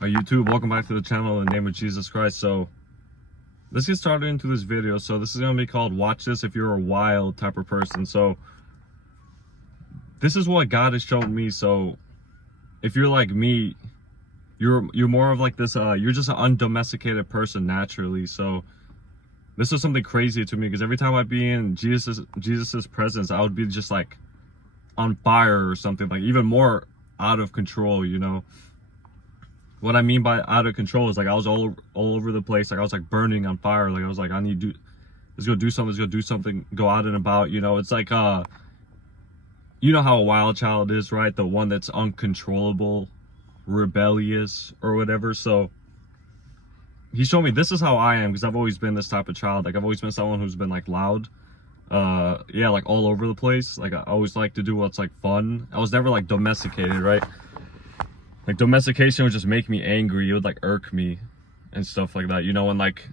YouTube, welcome back to the channel in the name of Jesus Christ. So let's get started into this video. So this is going to be called Watch This If You're a Wild type of person. So this is what God has shown me. So if you're like me, you're more of like this, you're just an undomesticated person naturally. So this is something crazy to me, because every time I'd be in Jesus's presence, I would be just like on fire or something, like even more out of control, you know. What I mean by out of control is like I was all over the place. Like I was like burning on fire. Like I was like, I need to let's go do something, go out and about, you know. It's like you know how a wild child is, right? The one that's uncontrollable, rebellious or whatever. So he showed me this is how I am, because I've always been this type of child. Like I've always been someone who's been like loud, yeah, like all over the place. Like I always like to do what's like fun. I was never like domesticated, right? Like domestication would just make me angry. It would like irk me and stuff like that, you know. And like,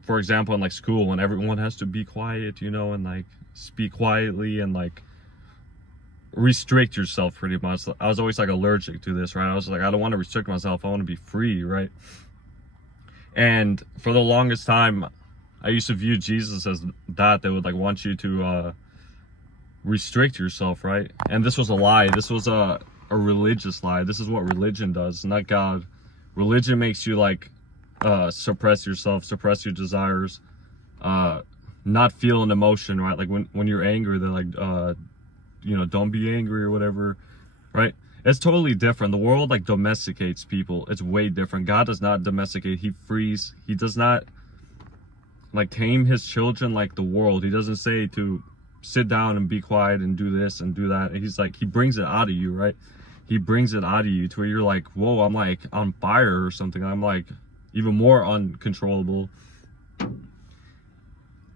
for example, in like school, when everyone has to be quiet, you know, and like speak quietly and like restrict yourself pretty much. I was always like allergic to this, right? I was like, I don't want to restrict myself. I want to be free, right? And for the longest time, I used to view Jesus as that would like want you to restrict yourself, right? And this was a lie. This was a religious lie. This is what religion does, not God. Religion makes you like suppress yourself, suppress your desires, not feel an emotion, right? Like when you're angry, they're like you know, don't be angry or whatever, right? It's totally different. The world like domesticates people. It's way different. God does not domesticate. He frees. He does not like tame his children like the world. He doesn't say to sit down and be quiet and do this and do that. He's like, he brings it out of you, right? He brings it out of you to where you're like, whoa, I'm like on fire or something. I'm like even more uncontrollable.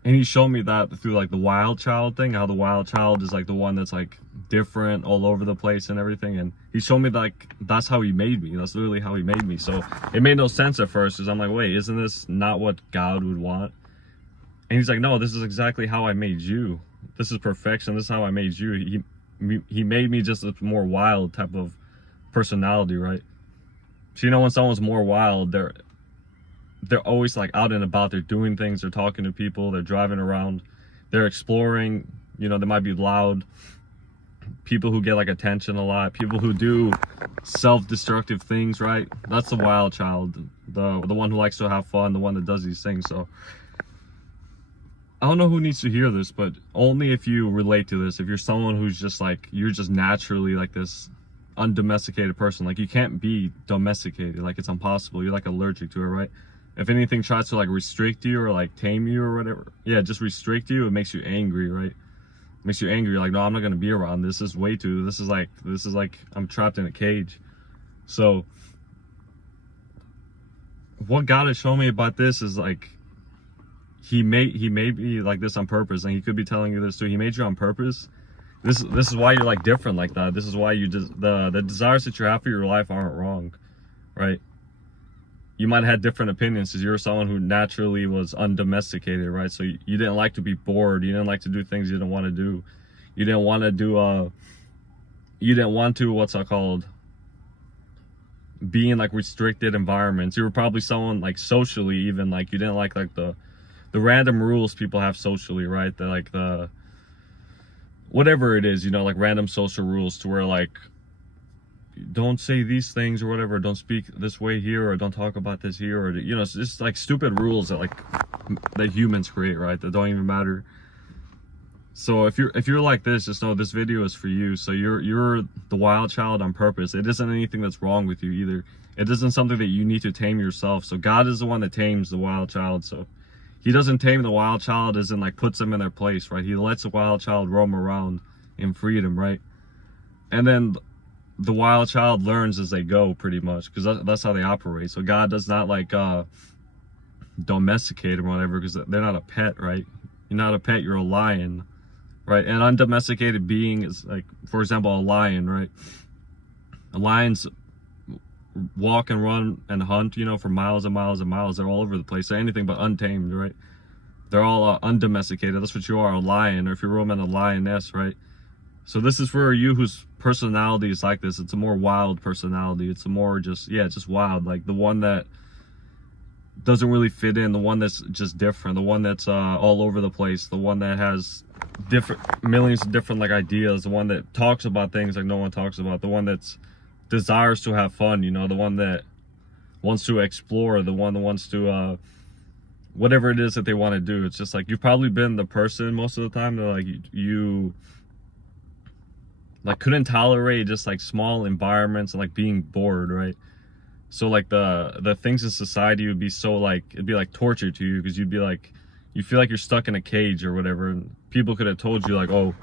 And he showed me that through like the wild child thing, how the wild child is like the one that's like different all over the place and everything. And he showed me that, like, that's how he made me. That's literally how he made me. So it made no sense at first, because I'm like, wait, isn't this not what God would want? And he's like, no, this is exactly how I made you. This is perfection. This is how I made you. He made me just a more wild type of personality, right? So, you know, when someone's more wild, they're always like out and about. They're doing things. They're talking to people. They're driving around. They're exploring. You know, they might be loud. People who get like attention a lot. People who do self-destructive things, right? That's the wild child. The one who likes to have fun. The one that does these things. So I don't know who needs to hear this, but only if you relate to this. If you're someone who's just like, you're just naturally like this undomesticated person. Like you can't be domesticated. Like it's impossible. You're like allergic to it, right? If anything tries to like restrict you or like tame you or whatever, yeah, just restrict you. It makes you angry, right? It makes you angry. You're like, no, I'm not going to be around. This is way too, this is like I'm trapped in a cage. So what God has shown me about this is like, he made me like this on purpose, and he could be telling you this too. He made you on purpose. This is why you're like different like that. This is why you just the desires that you have for your life aren't wrong, right? You might have had different opinions because you're someone who naturally was undomesticated, right? So you didn't like to be bored. You didn't like to do things you didn't want to do. You didn't want to do you didn't want to, what's that called, be in like restricted environments. You were probably someone like socially, even like you didn't like the random rules people have socially, right? They're like the whatever it is, you know, like random social rules to where like, don't say these things or whatever, don't speak this way here, or don't talk about this here, or, you know, it's just like stupid rules that like that humans create, right? That don't even matter. So if you're like this, just know this video is for you. So you're the wild child on purpose. It isn't anything that's wrong with you either. It isn't something that you need to tame yourself. So God is the one that tames the wild child. So he doesn't tame the wild child as in like puts them in their place, right? He lets the wild child roam around in freedom, right? And then the wild child learns as they go, pretty much, because that's how they operate. So God does not like domesticate them or whatever, because they're not a pet, right? You're not a pet, you're a lion, right? An undomesticated being is like, for example, a lion, right? A lion's walk and run and hunt, you know, for miles and miles and miles. They're all over the place. They're anything but untamed, right? They're all undomesticated. That's what you are, a lion. Or if you're a woman, a lioness, right? So this is for you whose personality is like this. It's a more wild personality. It's a more just wild, like the one that doesn't really fit in, the one that's just different, the one that's all over the place, the one that has millions of different like ideas, the one that talks about things like no one talks about, the one that's desires to have fun, you know, the one that wants to explore, the one that wants to whatever it is that they want to do. It's just like you've probably been the person most of the time that like you like couldn't tolerate just like small environments and like being bored, right? So like the things in society would be so like, it'd be like torture to you, because you'd be like, you feel like you're stuck in a cage or whatever, and people could have told you like, oh,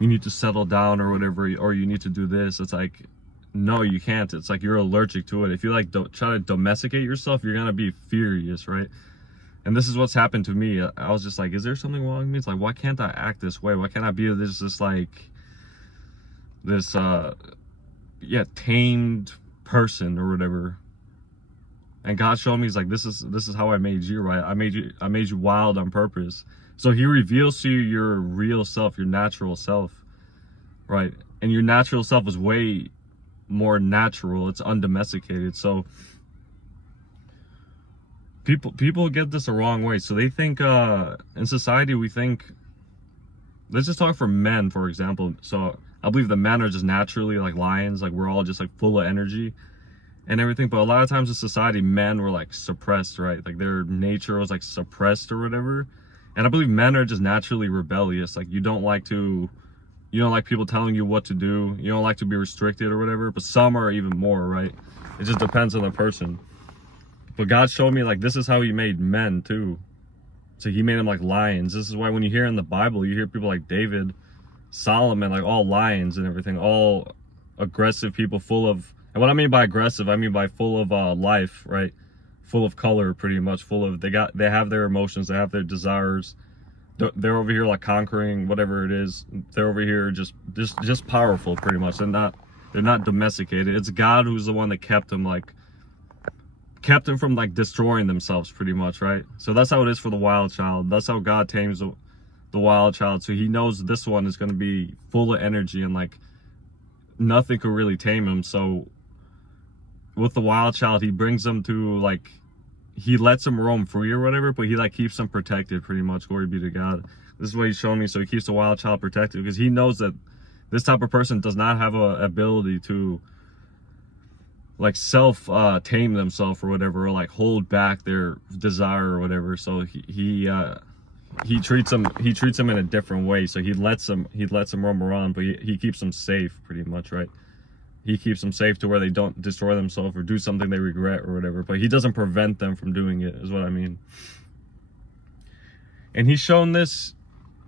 you need to settle down or whatever, or you need to do this. It's like, no, you can't. It's like you're allergic to it. If you like try to domesticate yourself, you're gonna be furious, right? And this is what's happened to me. I was just like, is there something wrong with me? It's like, why can't I act this way? Why can't I be this like this tamed person or whatever? And God showed me, he's like, this is how I made you, right? I made you wild on purpose. So he reveals to you your real self, your natural self, right? And your natural self is way more natural. It's undomesticated. So people get this the wrong way. So they think in society we think, let's just talk for men, for example. So I believe the men are just naturally like lions, like we're all just like full of energy and everything. But a lot of times in society, men were like suppressed, right? Like their nature was like suppressed or whatever. And I believe men are just naturally rebellious. Like you don't like people telling you what to do. You don't like to be restricted or whatever. But some are even more, right? It just depends on the person. But God showed me like this is how he made men too. So he made them like lions. This is why when you hear in the Bible, you hear people like David, Solomon, like all lions and everything, all aggressive people, full of, and what I mean by aggressive, I mean by full of life, right? Full of color, pretty much, full of, they have their emotions, they have their desires. They're over here like conquering whatever it is. They're over here just powerful, pretty much. They're not domesticated. It's God who's the one that kept them from like destroying themselves, pretty much, right? So that's how it is for the wild child. That's how God tames the wild child. So he knows this one is going to be full of energy and like nothing could really tame him. So with the wild child, he brings them to like, he lets them roam free or whatever, but he like keeps them protected, pretty much. Glory be to God. This is what he's showing me. So he keeps the wild child protected because he knows that this type of person does not have a ability to like tame themselves or whatever, or like hold back their desire or whatever. So he treats them in a different way. So he lets them roam around, but he keeps them safe, pretty much, right? He keeps them safe to where they don't destroy themselves or do something they regret or whatever. But he doesn't prevent them from doing it, is what I mean. And he's shown this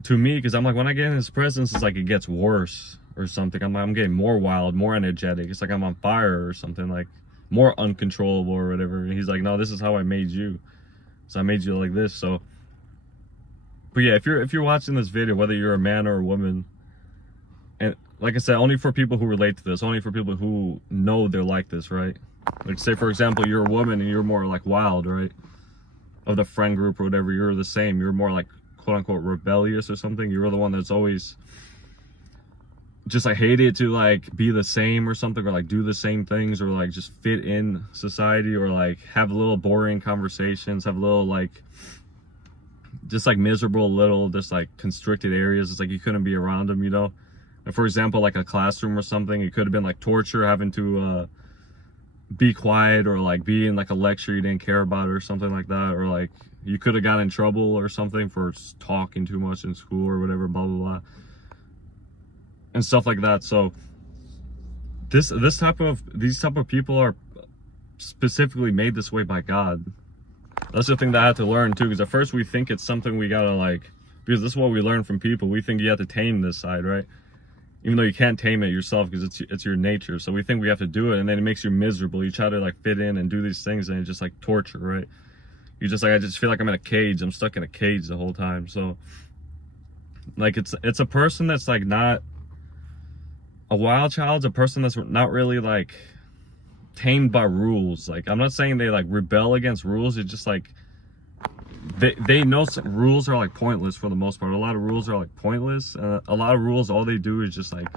to me because I'm like, when I get in his presence, it's like it gets worse or something. I'm getting more wild, more energetic. It's like I'm on fire or something, like more uncontrollable or whatever. And he's like, no, this is how I made you. So I made you like this. So, but yeah, if you're watching this video, whether you're a man or a woman, and like I said, only for people who relate to this, only for people who know they're like this, right? Like say, for example, you're a woman and you're more like wild, right? Of the friend group or whatever, you're the same. You're more like quote unquote rebellious or something. You're the one that's always just like hated to like be the same or something, or like do the same things, or like just fit in society, or like have little boring conversations, have little like just like miserable little just like constricted areas. It's like you couldn't be around them, you know? And for example, like a classroom or something, it could have been like torture, having to be quiet, or like be in like a lecture you didn't care about or something like that, or like you could have got in trouble or something for talking too much in school or whatever, blah blah blah, and stuff like that. So these type of people are specifically made this way by God. That's the thing that I had to learn too, because at first we think it's something we gotta like, because this is what we learn from people. We think you have to tame this side, right? Even though you can't tame it yourself because it's your nature. So we think we have to do it, and then it makes you miserable. You try to like fit in and do these things, and it's just like torture, right? You just like, I just feel like I'm in a cage. I'm stuck in a cage the whole time. So like it's a person that's like not a wild child's a person that's not really like tamed by rules. Like I'm not saying they like rebel against rules. It's just like they know rules are like pointless for the most part. A lot of rules are like pointless. A lot of rules, all they do is just like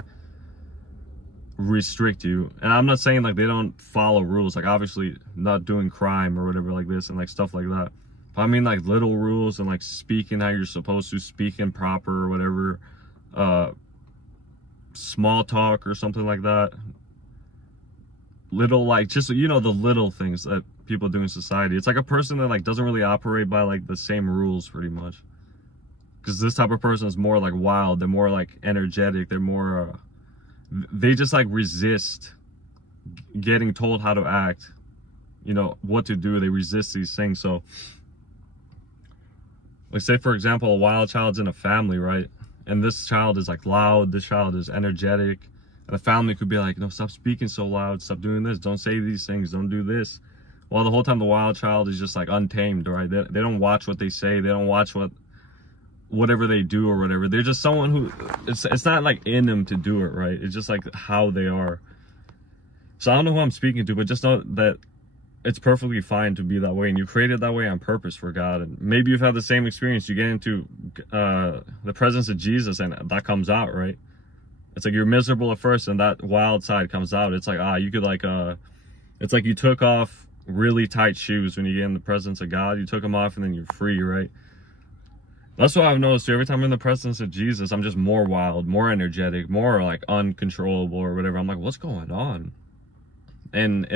restrict you. And I'm not saying like they don't follow rules, like obviously not doing crime or whatever like this and like stuff like that. But I mean like little rules and like speaking how you're supposed to, speaking proper or whatever, small talk or something like that. Little, like, just, you know, the little things that people do in society. It's like a person that like doesn't really operate by like the same rules pretty much, because this type of person is more like wild, they're more like energetic, they're more they just like resist getting told how to act, you know, what to do. They resist these things. So like, say for example, a wild child's in a family, right? And this child is like loud, this child is energetic, and the family could be like, no, stop speaking so loud, stop doing this, don't say these things, don't do this. While the whole time the wild child is just like untamed, right? They don't watch what they say, they don't watch whatever they do or whatever. They're just someone who, it's not like in them to do it, right? It's just like how they are. So I don't know who I'm speaking to, but just know that it's perfectly fine to be that way, and you created that way on purpose for God. And maybe you've had the same experience. You get into the presence of Jesus and that comes out, right? It's like you're miserable at first and that wild side comes out. It's like, you could like, it's like you took off really tight shoes when you get in the presence of God. You took them off and then you're free, right? That's what I've noticed too. Every time I'm in the presence of Jesus, I'm just more wild, more energetic, more like uncontrollable or whatever. I'm like, what's going on? And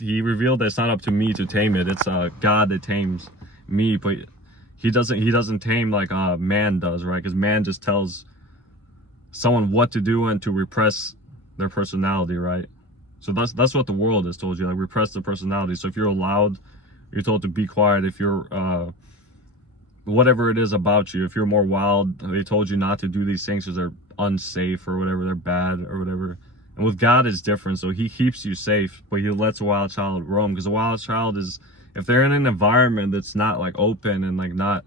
he revealed that it's not up to me to tame it. It's God that tames me, but he doesn't tame like man does, right? Because man just tells someone what to do and to repress their personality, right? So that's what the world has told you, like repress the personality. So if you're loud, you're told to be quiet. If you're whatever it is about you, if you're more wild, they told you not to do these things because they're unsafe or whatever, they're bad or whatever. And with God it's different. So he keeps you safe, but he lets a wild child roam, because a wild child is, if they're in an environment that's not like open and like not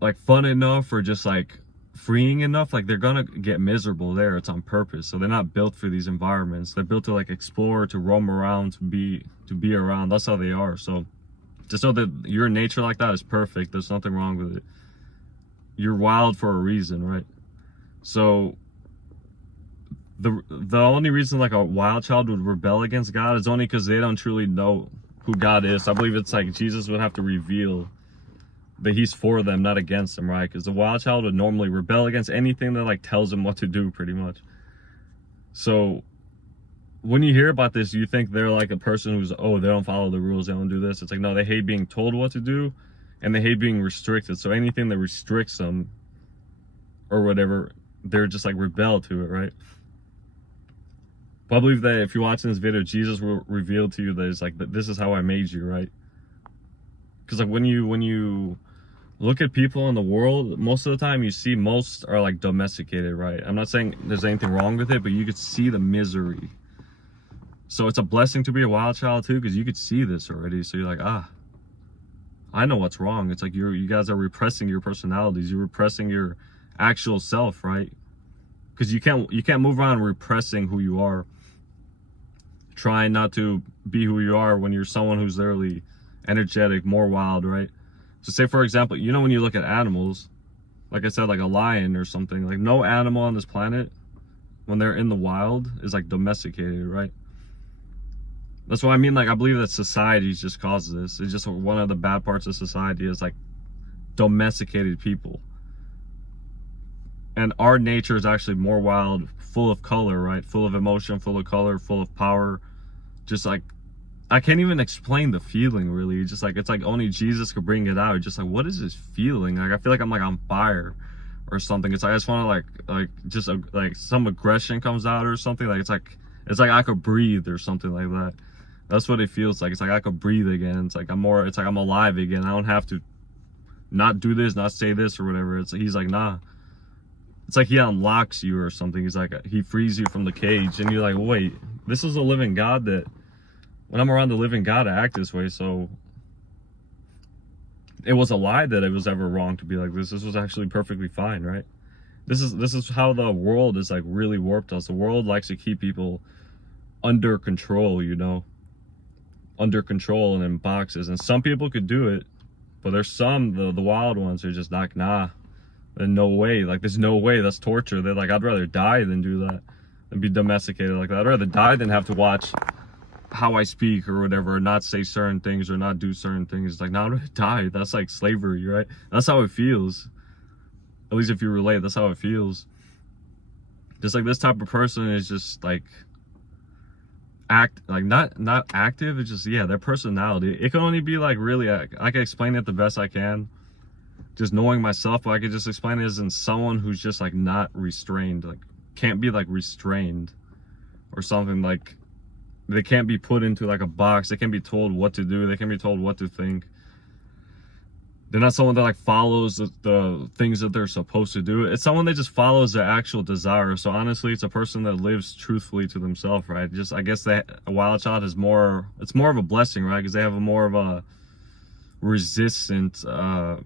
like fun enough or just like freeing enough, like they're gonna get miserable there. It's on purpose. So they're not built for these environments. They're built to like explore, to roam around, to be around. That's how they are. So just know that your nature like that is perfect. There's nothing wrong with it. You're wild for a reason, right? So the only reason like a wild child would rebel against God is only because they don't truly know who God is. I believe it's like Jesus would have to reveal that he's for them, not against them, right? Because the wild child would normally rebel against anything that like tells him what to do, pretty much. So when you hear about this, you think they're like a person who's, oh, they don't follow the rules, they don't do this. It's like, no, they hate being told what to do, and they hate being restricted. So anything that restricts them or whatever, they're just like rebel to it, right? But I believe that if you're watching this video, Jesus will reveal to you that it's like, that this is how I made you, right? Because like when you look at people in the world, most of the time you see most are like domesticated, right? I'm not saying there's anything wrong with it, but you could see the misery. So it's a blessing to be a wild child too, because you could see this already. So you're like, I know what's wrong. It's like you guys are repressing your personalities. You're repressing your actual self, right? Because you can't move around repressing who you are, trying not to be who you are when you're someone who's literally energetic, more wild, right? So say for example, you know, when you look at animals, like I said, like a lion or something, like no animal on this planet, when they're in the wild, is like domesticated, right? That's what I mean. Like, I believe that society just causes this. It's just one of the bad parts of society is like domesticated people. And our nature is actually more wild, full of color, right? Full of emotion, full of color, full of power. Just like, I can't even explain the feeling really. Just like, it's like only Jesus could bring it out. Just like, what is this feeling? Like, I feel like I'm like on fire or something. It's like, I just want to like some aggression comes out or something. Like, it's like I could breathe or something like that. That's what it feels like. It's like I could breathe again. It's like I'm alive again. I don't have to not do this, not say this or whatever. It's like, he's like, nah. It's like he unlocks you or something. He's like, he frees you from the cage, and you're like, wait, this is a living God. That when I'm around the living God, I act this way. So it was a lie that it was ever wrong to be like this. This was actually perfectly fine, right? This is how the world is like really warped us. The world likes to keep people under control, you know, under control and in boxes. And some people could do it, But there's some, the wild ones are just like, nah, there's no way. Like, there's no way. That's torture. They're like, I'd rather die than do that, than be domesticated like that. I'd rather die than have to watch how I speak or whatever, or not say certain things or not do certain things. It's like, nah, I'd rather die. That's like slavery, right? That's how it feels. At least if you relate, that's how it feels. Just like this type of person is just like not active. It's just, yeah, their personality. It can only be like, really, I can explain it the best I can, just knowing myself. But I could just explain it as in someone who's just like not restrained, like can't be like restrained or something. Like they can't be put into like a box. They can't be told what to do. They can't be told what to think. They're not someone that like follows the things that they're supposed to do. It's someone that just follows their actual desire. So honestly, it's a person that lives truthfully to themselves, right? Just, I guess that a wild child is more, it's more of a blessing, right? Because they have a more of a resistant to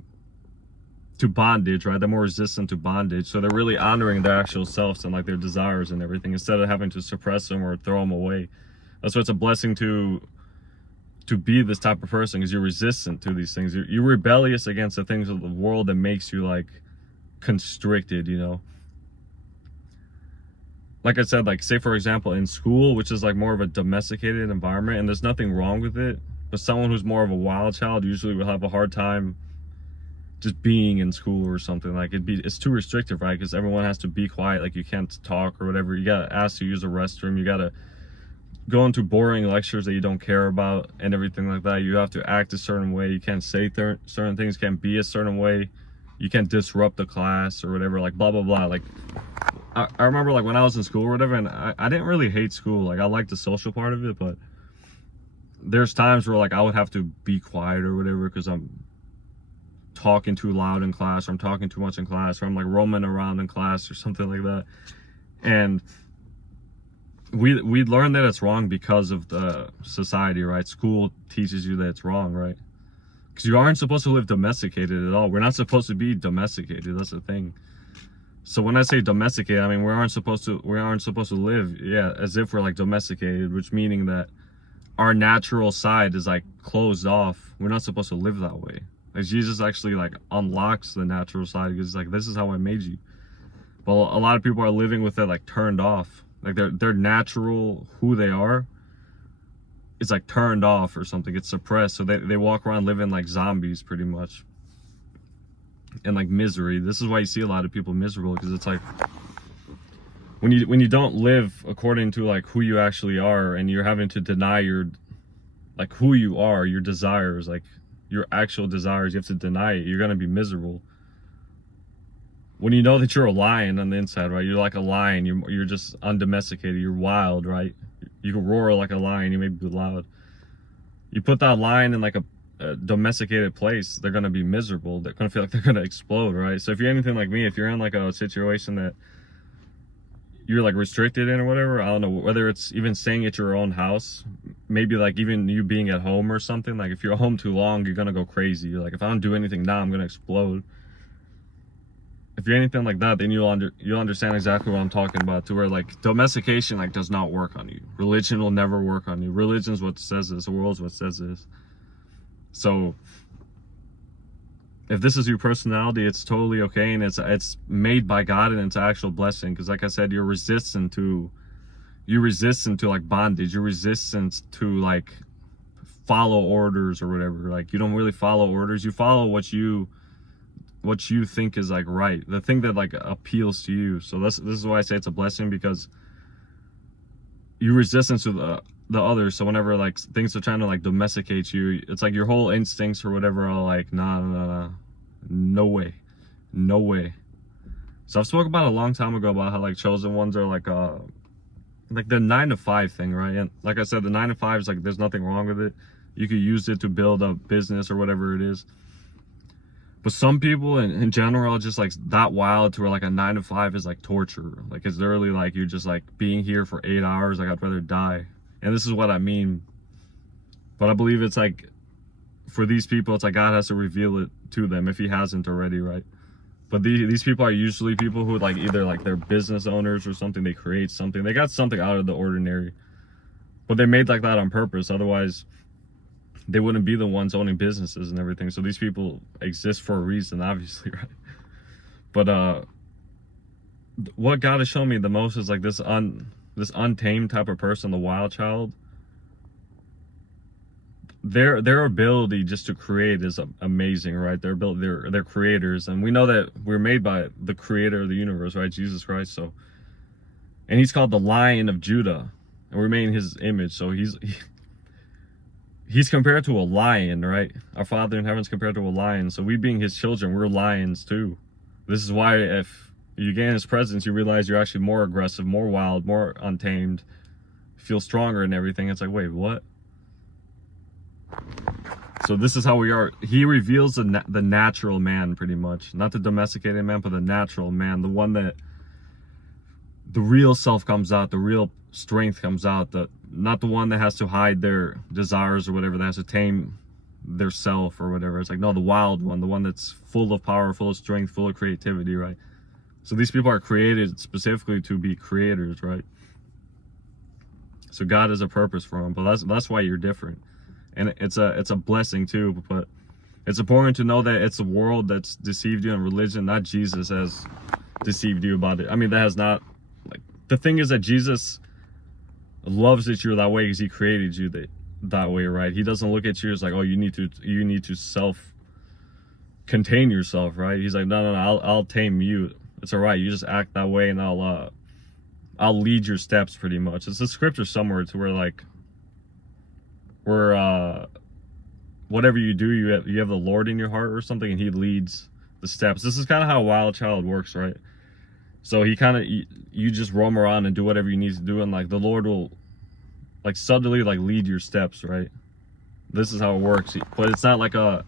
bondage, right? They're more resistant to bondage. So they're really honoring their actual selves and like their desires and everything, instead of having to suppress them or throw them away. That's why it's a blessing to be this type of person, because you're resistant to these things. You're rebellious against the things of the world that makes you like constricted, you know? Like I said, like say for example in school, which is like more of a domesticated environment, and there's nothing wrong with it, but someone who's more of a wild child usually will have a hard time just being in school or something. Like it's too restrictive, right? Because everyone has to be quiet, like you can't talk or whatever. You gotta ask to use a restroom, you gotta go into boring lectures that you don't care about and everything like that. You have to act a certain way. You can't say certain things, can't be a certain way. You can't disrupt the class or whatever, like blah, blah, blah. Like, I remember like when I was in school or whatever, and I didn't really hate school. Like I liked the social part of it, but there's times where like I would have to be quiet or whatever because I'm talking too loud in class, or I'm talking too much in class, or I'm like roaming around in class or something like that. And we learn that it's wrong because of the society, right? School teaches you that it's wrong, right? Because you aren't supposed to live domesticated at all. We're not supposed to be domesticated. That's the thing. So when I say domesticated, I mean we aren't supposed to live, yeah, as if we're like domesticated, which meaning that our natural side is like closed off. We're not supposed to live that way. Like Jesus actually like unlocks the natural side, because it's like, this is how I made you. But a lot of people are living with it like turned off. Like their natural, who they are, is like turned off or something. It's suppressed. So they walk around living like zombies pretty much. And like misery. This is why you see a lot of people miserable, because it's like when you don't live according to like who you actually are, and you're having to deny your like who you are, your desires, like your actual desires, you have to deny it. You're gonna be miserable. When you know that you're a lion on the inside, right? You're like a lion. You're just undomesticated. You're wild, right? You can roar like a lion. You may be loud. You put that lion in like a domesticated place, they're gonna be miserable. They're gonna feel like they're gonna explode, right? So if you're anything like me, if you're in like a situation that you're like restricted in or whatever, I don't know, whether it's even staying at your own house, maybe like even you being at home or something. Like if you're home too long, you're gonna go crazy. You're like, if I don't do anything now, I'm gonna explode. If you're anything like that, then you'll understand exactly what I'm talking about, to where like domestication like does not work on you. Religion will never work on you. Religion's what says this. The world's what says this. So if this is your personality, it's totally okay, and it's made by God, and it's an actual blessing. Because like I said, you're resistant to like bondage. You're resistant to like follow orders or whatever. Like you don't really follow orders. You follow what you think is like right, the thing that like appeals to you. So this is why I say it's a blessing, because you're resistant to the others. So whenever like things are trying to like domesticate you, it's like your whole instincts or whatever are like, nah, no way. So I've spoken about a long time ago about how like chosen ones are like the 9 to 5 thing, right? And like I said, the 9 to 5 is like, there's nothing wrong with it. You could use it to build a business or whatever it is. But some people in general are just like that wild, to where like a 9 to 5 is like torture. Like it's literally like you're just like being here for 8 hours. Like I'd rather die. And this is what I mean. But I believe it's like, for these people, it's like God has to reveal it to them if he hasn't already, right? But these people are usually people who like either like they're business owners or something. They create something. They got something out of the ordinary. But they made like that on purpose. Otherwise, they wouldn't be the ones owning businesses and everything. So these people exist for a reason, obviously, right? But what God has shown me the most is like this untamed type of person, the wild child. Their ability just to create is amazing, right? They're creators, and we know that we're made by the creator of the universe, right? Jesus Christ. So, and he's called the Lion of Judah, and we're made in his image. So he's compared to a lion, right? Our Father in heaven is compared to a lion. So we being his children, we're lions too. This is why if you gain his presence, you realize you're actually more aggressive, more wild, more untamed, feel stronger and everything. It's like, wait, what? So this is how we are. He reveals the natural man, pretty much. Not the domesticated man, but the natural man. The one that the real self comes out, the real strength comes out. Not the one that has to hide their desires or whatever, that has to tame their self or whatever. It's like, no, the wild one, the one that's full of power, full of strength, full of creativity, right? So these people are created specifically to be creators, right? So God has a purpose for them, but that's why you're different. And it's a blessing too, but it's important to know that it's the world that's deceived you, and religion, not Jesus, has deceived you about it. I mean, that has not, like, the thing is that Jesus loves that you're that way because he created you that way, right? He doesn't look at you as like, oh, you need to self-contain yourself, right? He's like, no, I'll tame you. It's all right. You just act that way, and I'll lead your steps, pretty much. It's a scripture somewhere to where, like, whatever you do, you have the Lord in your heart or something, and he leads the steps. This is kind of how a wild child works, right? So he kind of, you just roam around and do whatever you need to do, and like the Lord will like suddenly like lead your steps, right? This is how it works. But it's not like a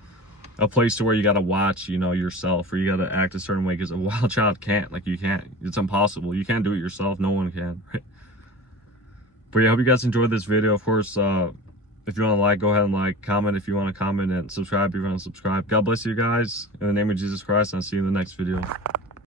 place to where you got to watch, you know, yourself, or you got to act a certain way, because a wild child can't. Like, you can't. It's impossible. You can't do it yourself. No one can, right? But yeah, I hope you guys enjoyed this video. Of course, if you want to like, go ahead and like, comment if you want to comment, and subscribe if you want to subscribe. God bless you guys in the name of Jesus Christ, and I'll see you in the next video.